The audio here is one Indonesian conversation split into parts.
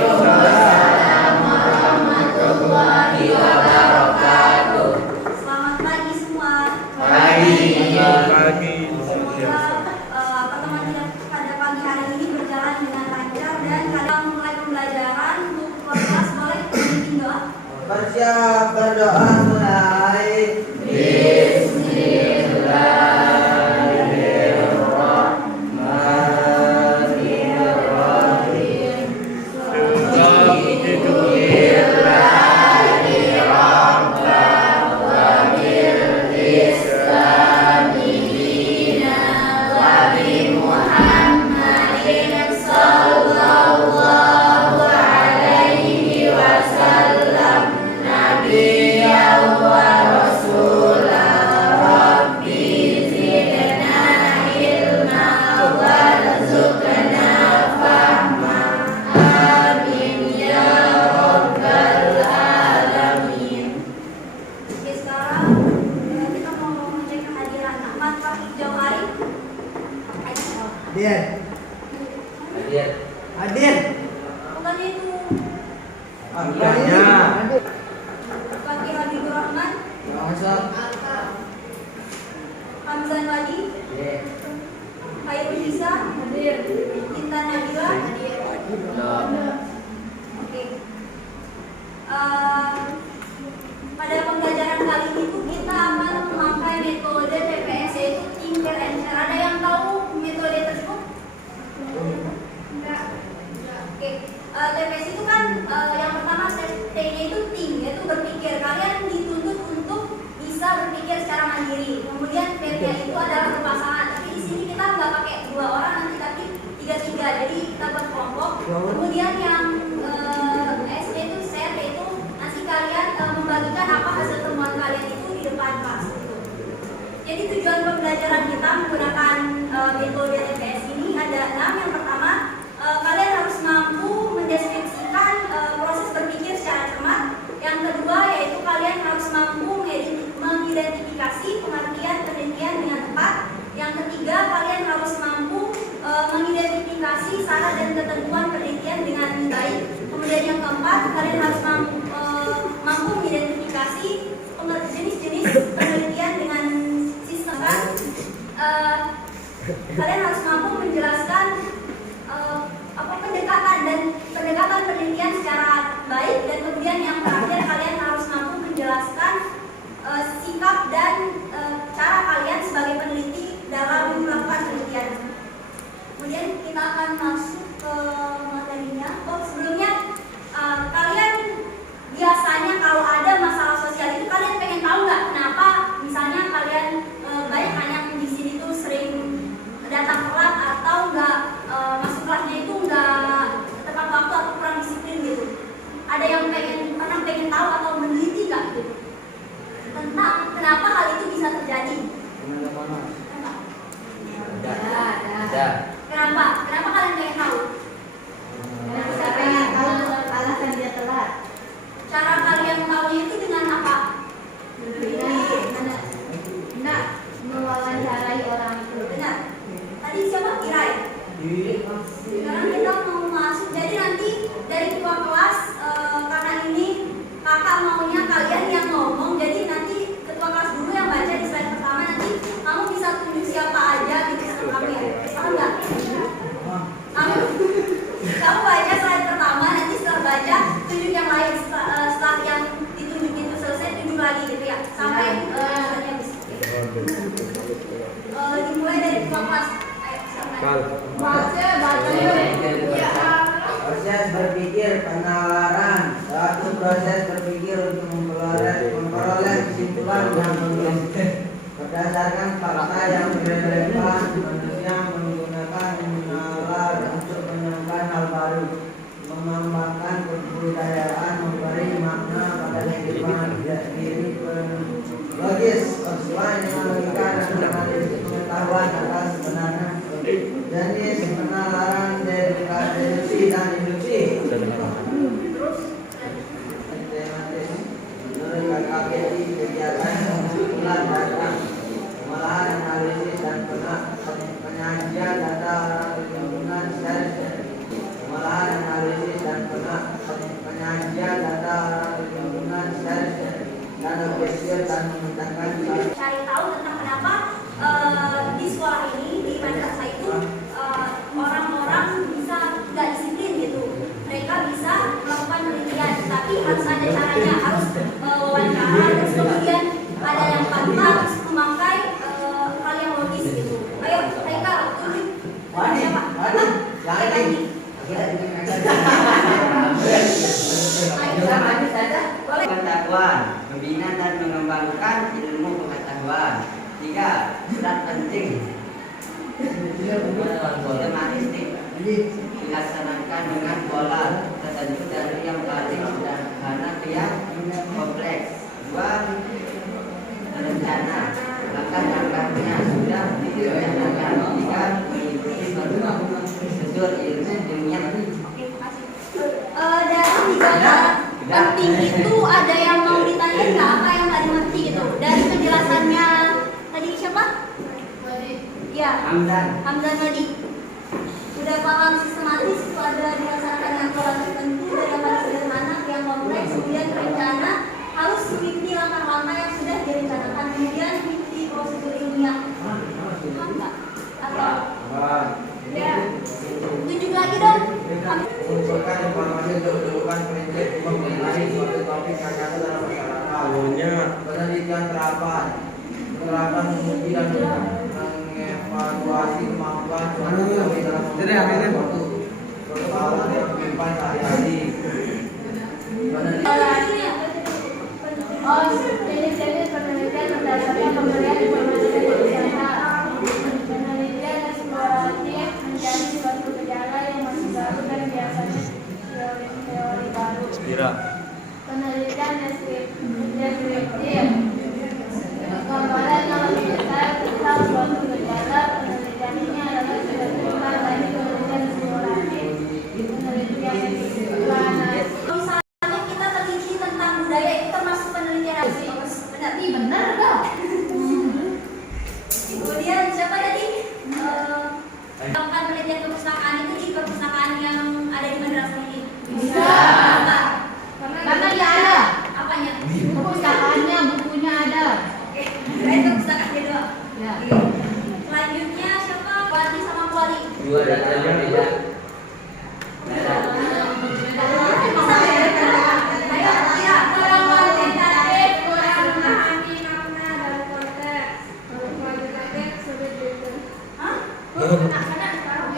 Waalaikumsalam warahmatullahi wabarakatuh. Selamat pagi semua. Pagi. Semoga pertemuan kita pada pagi hari ini berjalan dengan lancar dan kalian mulai pembelajaran untuk kelas boleh memimpin doa. Bersiap berdoa mulai. Oke, sekarang kita mau mengecek kehadiran Ahmad Rafiq Jauhari. Hadir. Bukannya itu Hadirnya. Fakih Habibur Rahman, Masuk. Hamzan Wadi, Khairul Hisa, Intan Nabila. Oke. Pada pembelajaran kali ini tuh kita akan memakai metode TPS yaitu Tinker and Share. Ada yang tahu metode tersebut? Enggak. Oke. TPS itu kan yang pertama T-nya itu think, yaitu berpikir. Kalian dituntut untuk bisa berpikir secara mandiri. Kemudian P-nya itu adalah berpasangan. Tapi di sini kita nggak pakai 2 orang nanti, tapi 3-3. Jadi kita buat kelompok. Kemudian yang S itu share, yaitu nanti kalian membagikan apa hasil temuan kalian itu di depan kelas. Jadi tujuan pembelajaran kita menggunakan metode TPS ini ada 6. Yang pertama, kalian harus mampu mendeskripsikan proses berpikir secara cermat. Yang kedua, yaitu kalian harus mampu mengidentifikasi pengertian penelitian dengan tepat. Yang ketiga, kalian harus mampu mengidentifikasi syarat dan ketentuan penelitian dengan baik. Kemudian yang keempat, kalian harus mampu mengidentifikasi jenis-jenis penelitian dengan sistem. Kalian harus mampu menjelaskan pendekatan penelitian secara baik, dan kemudian yang terakhir kalian harus mampu menjelaskan sikap dan cara kalian sebagai peneliti dalam melakukan penelitian. Kemudian kita akan masuk ke materinya. Sebelumnya kalian biasanya kalau ada masalah sosial itu kalian pengen tahu nggak kenapa misalnya kalian banyak yang di sini tuh sering datang telat atau nggak masuk kelasnya itu nggak tepat waktu atau kurang disiplin gitu. Ada yang pengen tahu atau meneliti nggak gitu tentang kenapa hal itu bisa terjadi? Kenapa kalian pengen tahu? Alasan dia telat. Cara kalian tahunya itu dengan apa? Nak mewawancarai orang itu. Benar. Tadi siapa? Ira ya? Sekarang kita mau masuk. Jadi nanti dari ketua kelas karena ini kakak maunya kalian yang ngomong. Jadi nanti ketua kelas dulu yang baca di slide pertama. Nanti kamu bisa tunjuk siapa aja gitu sama kami ya. Paham nggak? Kamu baca slide pertama, nanti setelah baca tunjuk yang lain. Setelah yang ditunjuk itu selesai, tunjuk lagi gitu ya, sampai slide habis. Dimulai dari ketua kelas. Proses berpikir penalaran. Suatu proses berpikir untuk memperoleh kesimpulan yang menentukan berdasarkan fakta yang relevan. Manusia menggunakan nalar untuk menemukan hal baru, mengembangkan kebudayaan, memberi makna pada kehidupan diri logis sesuai dengan logika dan analisis pengetahuan atas sebenarnya jenis penalaran, deduksi dan induksi. Menurut KKBI, kegiatan pengumpulan data, pengolahan analisis dan penyajian data lingkungan, pengolahan analisis dan dan memintakan cari tahu tentang kenapa di sekolah ini, di madrasah itu orang-orang bisa nggak disiplin gitu. Mereka bisa melakukan penelitian, tapi harus ada caranya, harus wawancara, terus kemudian ada yang fakta, terus memakai hal yang logis gitu. Ayo, mereka tunjuk. Siapa? Pengetahuan, membina dan mengembangkan ilmu pengetahuan. 3. Surat penting sistematik dilaksanakan dengan pola tertentu dari yang paling sederhana ke yang kompleks. 2. Rencana, langkah-langkahnya sudah direncanakan. 3. Mengikuti prosedur ilmiah. Dari 3 penting itu ada yang mau ditanyain nggak? Apa yang nggak dimengerti gitu? Dari penjelasannya tadi siapa? Ya, Hamdan Wadi. Udah paham sistematis itu ada dilaksanakan dengan pola tertentu dari yang paling sederhana ke yang kompleks, kemudian rencana harus mengikuti langkah-langkah yang sudah direncanakan, kemudian mengikuti prosedur ilmiah. Paham nggak? Atau ya, tunjuk lagi dong. Mengumpulkan informasi untuk mendapatkan prinsip mengenai suatu topik yang ada dalam masyarakat. Penelitian terapan menguji dan mengevaluasi kemampuan suatu topik dalam suatu persoalan yang menimpa sehari-hari. Jenis-jenis penelitian berdasarkan pemberian informasi dari data. Penelitian eksploratif mencari suatu gejala yang masih baru dan biasanya teori baru. Penelitian deskriptif gambaran yang lebih detail tentang suatu gejala. Penelitian ini adalah sebagian dari penelitian eksploratif. Penelitian eksplanasi. Misalnya kita teliti tentang budaya, itu termasuk penelitian sih. Benar? Benar dong. Kemudian siapa tadi? Melakukan penelitian perpustakaan itu di perpustakaan yang ada di madrasah ini. Bisa. Apa? Karena dia ada. Apanya? Perpustakaannya, bukunya ada. Oke, itu perpustakaannya doang. Ya. Selanjutnya siapa? Wali sama Kuali. Dua data yang berbeda. Ayo, ya, kurang kuantitatif, kurang memahami makna dan konteks. Kalau kuantitatif sulit gitu. Hah? Anak-anak sekarang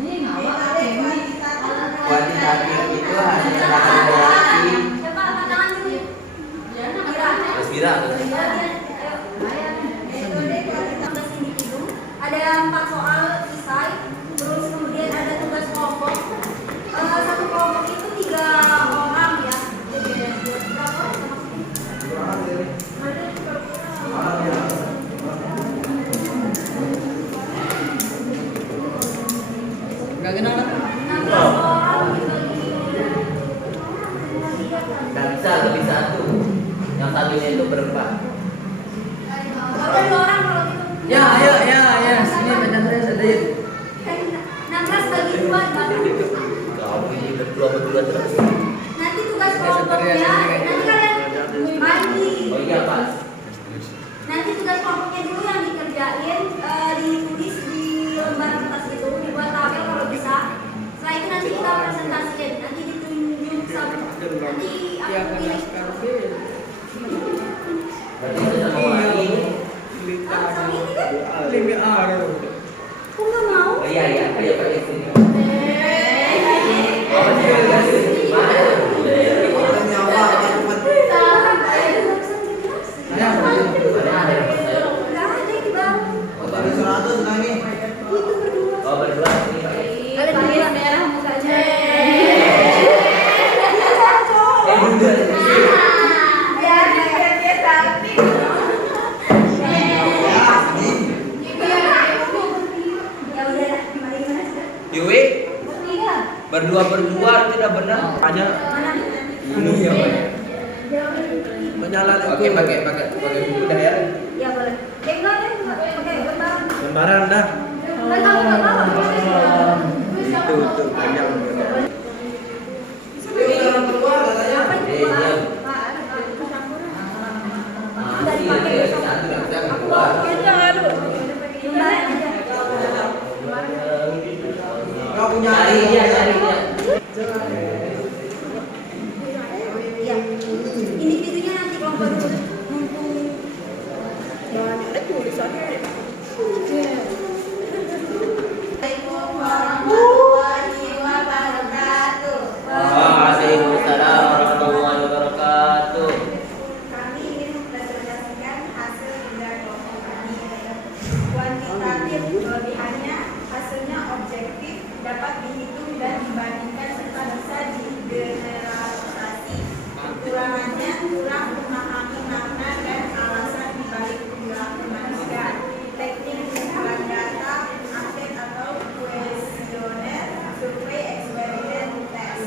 Ini ngawak ada ini. Kuantitatif itu hasil evaluasi. siapa angkat tangan dulu? Mira. Ada 4 soal isai, terus kemudian ada tugas kelompok. Satu kelompok itu 3 orang ya. Jadi berapa maksudnya? Enggak kenal lah. 16 orang dibagi. Enggak bisa lebih satu. Yang satunya itu berempat. Ada 2 orang kalau gitu. Ya. Sini macam saya sedih. 16 bagi 2 Kau ini berdua terus. Nanti tugas kelompoknya, nanti kalian mandi. Oh iya Pak. Nanti tugas kelompoknya dulu yang dikerjain, ditulis di lembar kertas itu, dibuat tabel kalau bisa. Setelah itu nanti kita presentasiin, nanti ditunjuk sama, nanti aku pilih. Berarti itu sama lagi. Ah, sama ini kan? LMR. Aku nggak mau. Oh iya, Pak itu. Oh, berdua ini Pak. Kalian merah mukanya. Bunda. Biar dia cantik. Ya udah, mari mas. Dewi, Bertiga. berdua tidak benar. Hanya Mana? bunuh ya Pak. Menyala. Oke, pakai udah ya. Ya boleh. Enggak deh, enggak. Pakai lembaran. Lembaran dah. Kan kamu nggak bawa. Itu panjang. Apa itu? Diam. Iya. Individunya nanti kelompok dulu. Mumpung Ada tulisannya. Assalamualaikum warahmatullahi wabarakatuh. Waalaikumsalam warahmatullahi wabarakatuh. Kami ingin mempresentasikan hasil kerja kelompok kami. Kuantitatif kelebihannya, hasilnya objektif, dapat dihitung dan dibandingkan serta bisa digeneralisasi. Kekurangannya kurang memahami makna dan alasan dibalik perilaku manusia. Teknik pengumpulan data, angket atau kuesioner, survei, eksperimen, tes.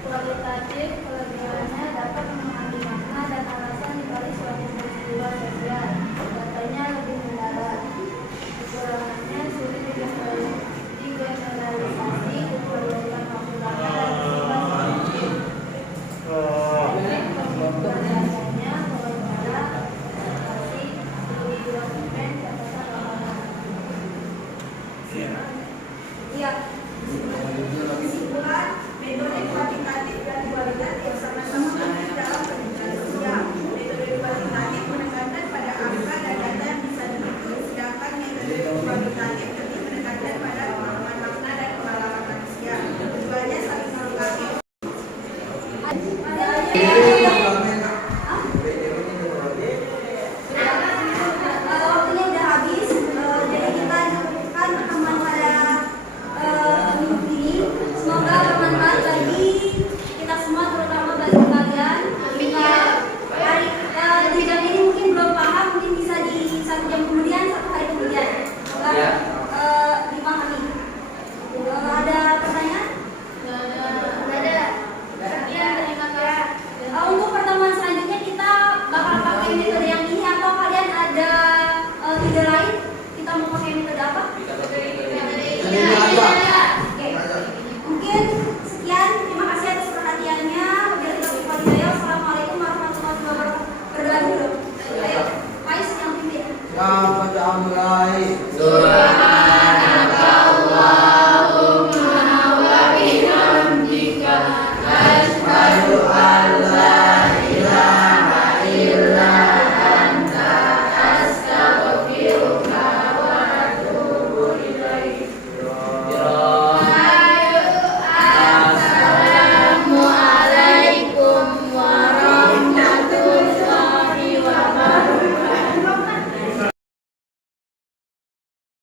Kualitatif kelebihannya dapat